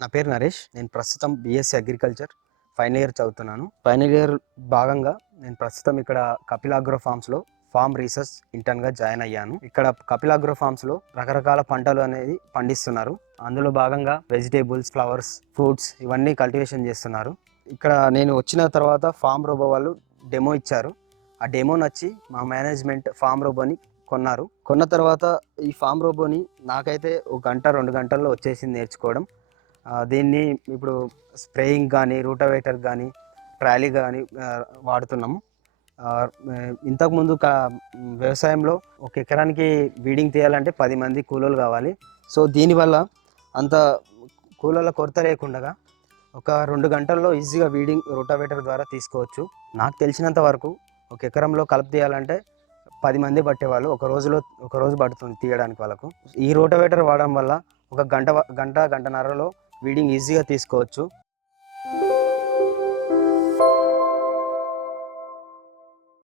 నా పేరు నరేష్. నేను ప్రస్తుతం బీఎస్సీ అగ్రికల్చర్ ఫైనల్ ఇయర్ చదువుతున్నాను. ఫైనల్ ఇయర్ భాగంగా నేను ప్రస్తుతం ఇక్కడ కపిలాగ్రో ఫార్మ్స్లో ఫార్మ్ రీసెర్చ్ ఇంటర్న్గా జాయిన్ అయ్యాను. ఇక్కడ కపిలాగ్రో ఫార్మ్స్లో రకరకాల పంటలు అనేది పండిస్తున్నారు. అందులో భాగంగా వెజిటేబుల్స్, ఫ్లవర్స్, ఫ్రూట్స్ ఇవన్నీ కల్టివేషన్ చేస్తున్నారు. ఇక్కడ నేను వచ్చిన తర్వాత ఫార్మ్ రోబో వాళ్ళు డెమో ఇచ్చారు. ఆ డెమో నచ్చి మా మేనేజ్మెంట్ ఫార్మ్ రోబోని కొన్నారు. కొన్న తర్వాత ఈ ఫార్మ్ రోబోని నాకైతే 1-2 గంటల్లో వచ్చేసింది నేర్చుకోవడం. దీన్ని ఇప్పుడు స్ప్రేయింగ్ కానీ, రూటవేటర్ కానీ, ట్రాలీ కానీ వాడుతున్నాము. ఇంతకుముందు వ్యవసాయంలో ఒక ఎకరానికి వీడింగ్ తీయాలంటే 10 మంది కూలోళ్ళు కావాలి. సో దీనివల్ల అంత కూలోళ్ళ కొరత లేకుండా ఒక 2 గంటల్లో ఈజీగా వీడింగ్ రూటవేటర్ ద్వారా తీసుకోవచ్చు. నాకు తెలిసినంత వరకు ఒక ఎకరంలో కలుపు తీయాలంటే 10 మంది పట్టేవాళ్ళు. ఒక రోజు పడుతుంది తీయడానికి వాళ్ళకు. ఈ రూటవేటర్ వాడడం వల్ల ఒక గంటన్నరలో వీడింగ్ ఈజీగా తీసుకోవచ్చు.